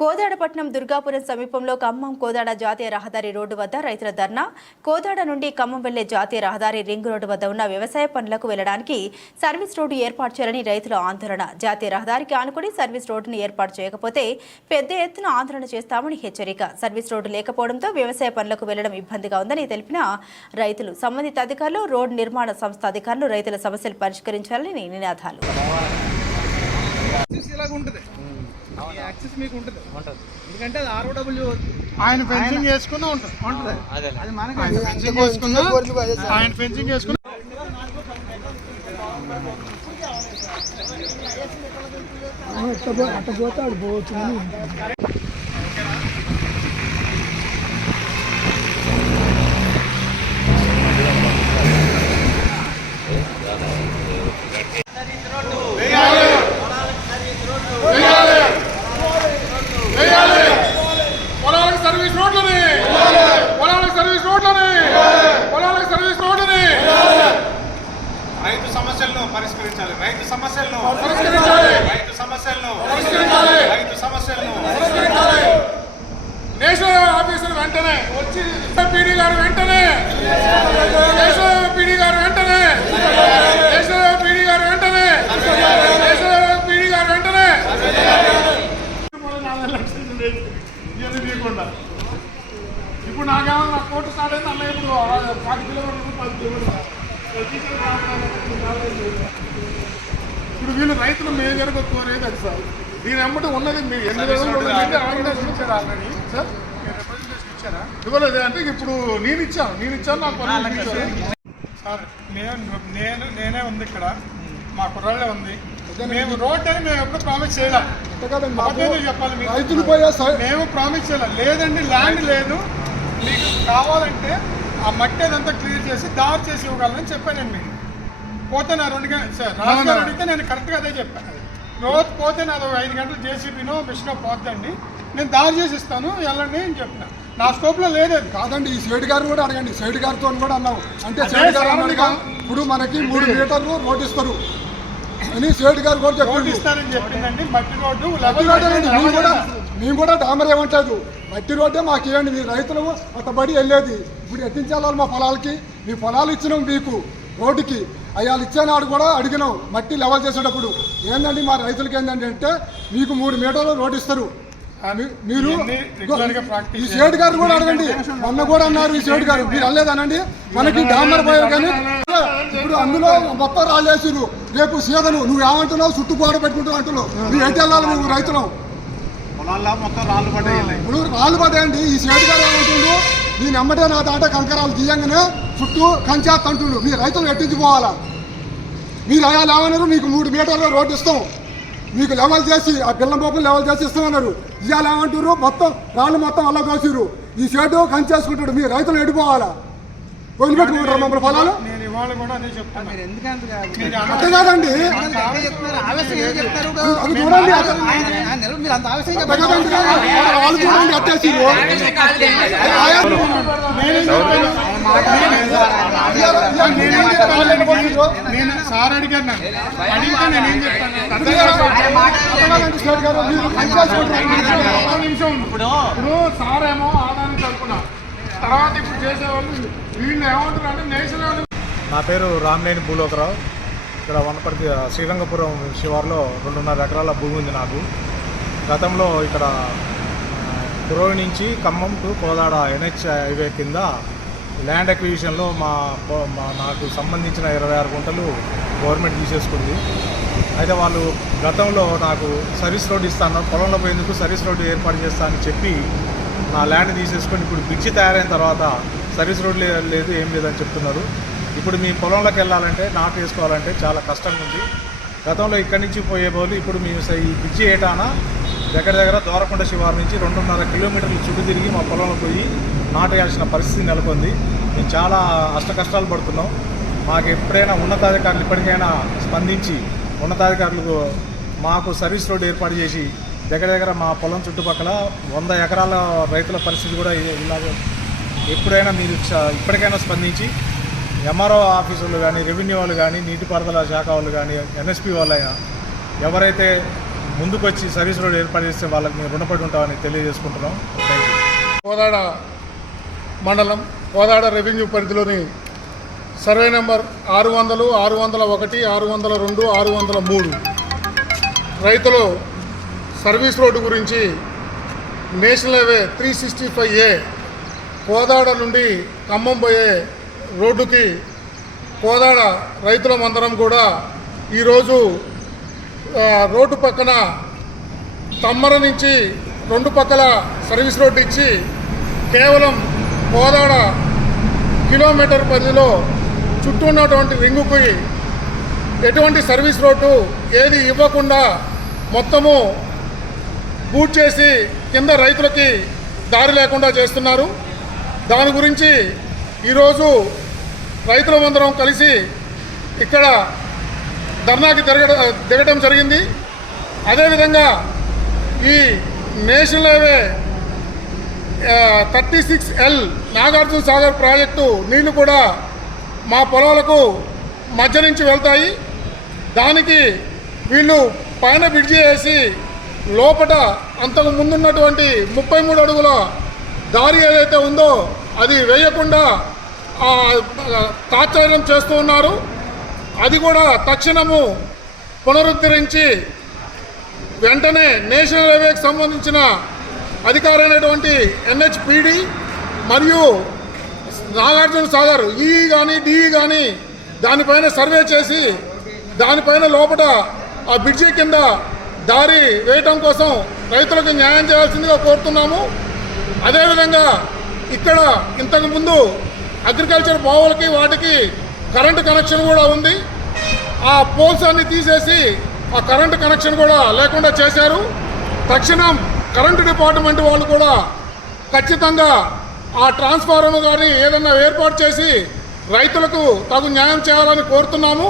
కోదాడపట్నం దుర్గాపురం సమీపంలో ఖమ్మం కోదాడ జాతీయ రహదారి రోడ్డు వద్ద రైతుల ధర్నా. కోదాడ నుండి ఖమ్మం వెళ్లే జాతీయ రహదారి రింగ్ రోడ్డు వద్ద ఉన్న వ్యవసాయ పనులకు వెళ్లడానికి సర్వీస్ రోడ్డు ఏర్పాటు చేయాలని రైతుల ఆందోళన. జాతీయ రహదారికి ఆనుకుని సర్వీస్ రోడ్డును ఏర్పాటు చేయకపోతే పెద్ద ఎత్తున ఆందోళన చేస్తామని హెచ్చరిక. సర్వీస్ రోడ్డు లేకపోవడంతో వ్యవసాయ పనులకు వెళ్లడం ఇబ్బందిగా ఉందని తెలిపిన రైతులు, సంబంధిత అధికారులు, రోడ్డు నిర్మాణ సంస్థ అధికారులు రైతుల సమస్యలు పరిష్కరించాలని నినాదాలు. యాక్సెస్ మీకు ఉంటుంది ఎందుకంటే అది ఆర్ఓడబ్ల్యూ ఆయన ఫెన్సింగ్ చేసుకున్నా ఉంటుంది అది మనకి ఫెన్సింగ్ చేసుకున్నా ఆయన ఫెన్సింగ్ చేసుకున్నా అట్ట పోతాడు పోవచ్చు. రైతు సమస్యలను పరిష్కరించాలి. రైతు సమస్యలను పరిష్కరించాలి. రైతు సమస్యలను పరిష్కరించాలి. రైతు సమస్యలను పరిష్కరించాలి. నేషనల్ ఆఫీసర్ వెంటనే వచ్చి పీడీ గారు వెంటనే నేషనల్ పీడీ గారు వెంటనే నేషనల్ పీడీ గారు వెంటనే నేషనల్ పీడీ గారు వెంటనే ఇప్పుడు నాకేమో నా కోర్టు స్టార్ట్ అయింది అన్న. ఇప్పుడు 10 కిలోమీటర్లు 10 కిలోమీటర్లు ఇప్పుడు వీళ్ళు రైతులు మేజర్గా కోరేది అది సార్. దీని వెంబడి ఉన్నది మీరు ఆర్గనైజేషన్ ఇచ్చారు ఆల్రెడీ సార్. ఇచ్చారా? ఇవ్వలేదు అంటే ఇప్పుడు నేను ఇచ్చాను నాకు సార్. నేనే ఉంది ఇక్కడ, మా కుర్రాళ్ళే ఉంది. మేము రోడ్ అని మేము ఎప్పుడు ప్రామిస్ చేయాలి చెప్పాలి. రైతులు పోయా సార్ మేము ప్రామిస్ చేయాలి. లేదండి ల్యాండ్ లేదు, మీకు కావాలంటే ఆ మట్టి అదంతా క్లియర్ చేసి దారి చేసి ఇవ్వగలని చెప్పాను మీకు. పోతే నా 2 గంటలు సార్ రాజుగారు అడిగితే నేను కరెక్ట్గా అదే చెప్పాను. రోజు పోతే నాది 5 గంటలు జేసీబీనో మిషనో పోద్దండి, నేను దారి చేసి ఇస్తాను వెళ్ళండి అని చెప్పిన. నా స్కోప్లో లేదు కాదండి. ఈ సేటు గారిని కూడా అడగండి, సేటు గారితో కూడా అన్నావు అంటే సేటు గారు ఇప్పుడు మనకి 3 మీటర్లు రోడ్డు ఇస్తారు అని సేటు గారు కూడా చెప్పారు. ఇస్తానని చెప్పిందండి. మట్టి రోడ్డు మేము కూడా డామర్ ఏమంటలేదు, మట్టి రోడ్డే మాకు ఇవ్వండి. మీ రైతులు అట్టబడి వెళ్ళేది ఇప్పుడు ఎట్టించాలి మా పొలాలకి. మీ పొలాలు ఇచ్చినాం మీకు రోడ్డుకి, అయ్యాలు ఇచ్చేనాడు కూడా అడిగినాం మట్టి లెవెల్ చేసేటప్పుడు. ఏంటండి మా రైతులకి ఏంటంటే అంటే మీకు 3 మీటర్లు రోడ్డు ఇస్తారు. మీరు ఈ సేటు గారు కూడా అడగండి, మొన్న కూడా అన్నారు ఈ సేటు గారు, మీరు అనలేదనండి. మనకి డామర్ పోయారు కానీ ఇప్పుడు అందులో మొత్తం రాళ్ళేసిరు. రేపు సీదను నువ్వు ఏమంటున్నావు, చుట్టూ గోడ పెట్టుకుంటావు అంటున్నావు. నువ్వు ఎటు వెళ్ళాలి? నువ్వు రైతులు రాళ్ళు పడ్డాయండి. ఈ సేటు గారు ఏమంటుండు, నేను ఎమ్మటే నా దాంట్లో కంకరాలు తీయంగానే చుట్టూ కంచేస్త అంటుండు. మీ రైతులు ఎట్టించిపోవాలా? మీరు అయ్యా లేవన్నారు, మీకు 3 మీటర్ల రోడ్డు ఇస్తాం, మీకు లెవెల్ చేసి ఆ పిల్లం పోపులు లెవెల్ చేసి ఇస్తామన్నారు. ఇవాళ ఏమంటారు, మొత్తం రాళ్ళు మొత్తం అలా కోసిరు. ఈ సేటు కంచేసుకుంటాడు. మీ రైతులు ఎడిపోవాలా? వదిలిపెట్టుకుంటారు మమ్మల్ని పొలాలు? అంతే కాదండి, అది చూడండి వాళ్ళు చూడండి అట్టేసిరు. సార్ అడిగారు ఇప్పుడు సార్ ఏమో ఆదాన్ని తరపున తర్వాత ఇప్పుడు చేసేవాళ్ళు వీళ్ళు ఏమంటారు అంటే నేషనల్. నా పేరు రామనేని భూలోకరావు. ఇక్కడ వనపర్తి శ్రీరంగపురం శివార్లో 2.5 ఎకరాల భూమి ఉంది నాకు. గతంలో ఇక్కడ కురోవి నుంచి Khammam to Kodad NH highway కింద ల్యాండ్ అక్విజిషన్లో నాకు సంబంధించిన 26 గుంటలు గవర్నమెంట్ తీసేసుకుంది. అయితే వాళ్ళు గతంలో నాకు సర్వీస్ రోడ్ ఇస్తాను, పొలంలో పోయేందుకు సర్వీస్ రోడ్డు ఏర్పాటు చేస్తానని చెప్పి నా ల్యాండ్ తీసేసుకొని ఇప్పుడు బ్రిడ్జి తయారైన తర్వాత సర్వీస్ రోడ్ లేదు, ఏం లేదని చెప్తున్నారు. ఇప్పుడు మీ పొలంలోకి వెళ్ళాలంటే నాటు వేసుకోవాలంటే చాలా కష్టంగా ఉంది. గతంలో ఇక్కడి నుంచి పోయే బదులు ఇప్పుడు మేము ఈ బ్రిడ్జి ఏటానా దగ్గర దోరకొండ శివారు నుంచి 2.5 కిలోమీటర్లు చుట్టూ తిరిగి మా పొలంలో పోయి నాటు వేయాల్సిన పరిస్థితి నెలకొంది. మేము చాలా కష్టాలు పడుతున్నాం. మాకు ఎప్పుడైనా ఉన్నతాధికారులు ఇప్పటికైనా స్పందించి ఉన్నతాధికారులు మాకు సర్వీస్ రోడ్ ఏర్పాటు చేసి దగ్గర మా పొలం చుట్టుపక్కల 100 ఎకరాల రైతుల పరిస్థితి కూడా ఇలాగ ఎప్పుడైనా మీరు ఇప్పటికైనా స్పందించి ఎంఆర్ఓ ఆఫీసర్లు కానీ, రెవెన్యూ వాళ్ళు కానీ, నీటిపారుదల శాఖ వాళ్ళు కానీ, NSP వాళ్ళైనా ఎవరైతే ముందుకు వచ్చి సర్వీస్ రోడ్ ఏర్పాటు చేస్తే వాళ్ళకి మేము రుణపడి ఉంటామని తెలియజేసుకుంటున్నాం. Thank you. కోదాడ మండలం కోదాడ రెవెన్యూ పరిధిలోని సర్వే నెంబర్ 600, 601, 602, 603 రైతులు సర్వీస్ రోడ్డు గురించి నేషనల్ హైవే 365A కోదాడ నుండి ఖమ్మం పోయే రోడ్డుకి కోదాడ రైతులమందరం కూడా ఈరోజు రోడ్డు పక్కన తమ్మర నుంచి 2 పక్కల సర్వీస్ రోడ్డు ఇచ్చి కేవలం కోదాడ కిలోమీటర్ పరిధిలో చుట్టూ ఉన్నటువంటి రింగుకి ఎటువంటి సర్వీస్ రోడ్డు ఏది ఇవ్వకుండా మొత్తము బూట్ చేసి కింద రైతులకి దారి లేకుండా చేస్తున్నారు. దాని గురించి ఈరోజు రైతులమందరం కలిసి ఇక్కడ ధర్నాకి దిగడం జరిగింది. అదేవిధంగా ఈ national highway 36L Nagarjuna Sagar project నీళ్లు కూడా మా పొలాలకు మధ్య నుంచి వెళ్తాయి. దానికి వీళ్ళు పైన బ్రిడ్జి వేసి లోపల అంతకు ముందున్నటువంటి 33 అడుగుల దారి ఏదైతే ఉందో అది వేయకుండా తాత్సారం చేస్తూ ఉన్నారు. అది కూడా తక్షణము పునరుద్ధరించి వెంటనే నేషనల్ హైవేకి సంబంధించిన అధికారైనటువంటి NHPD మరియు నాగార్జున సాగర్ ఈ కానీ డిఈ కానీ దానిపైన సర్వే చేసి దానిపైన లోపల ఆ బ్రిడ్జి కింద దారి వేయటం కోసం రైతులకు న్యాయం చేయాల్సిందిగా కోరుతున్నాము. అదేవిధంగా ఇక్కడ ఇంతకుముందు అగ్రికల్చర్ బావులకి వాటికి కరెంటు కనెక్షన్ కూడా ఉంది. ఆ పోల్స్ అన్ని తీసేసి ఆ కరెంటు కనెక్షన్ కూడా లేకుండా చేశారు. తక్షణం కరెంటు డిపార్ట్మెంట్ వాళ్ళు కూడా ఖచ్చితంగా ఆ ట్రాన్స్ఫార్మర్ కానీ ఏదైనా ఏర్పాటు చేసి రైతులకు తగు న్యాయం చేయాలని కోరుతున్నాము.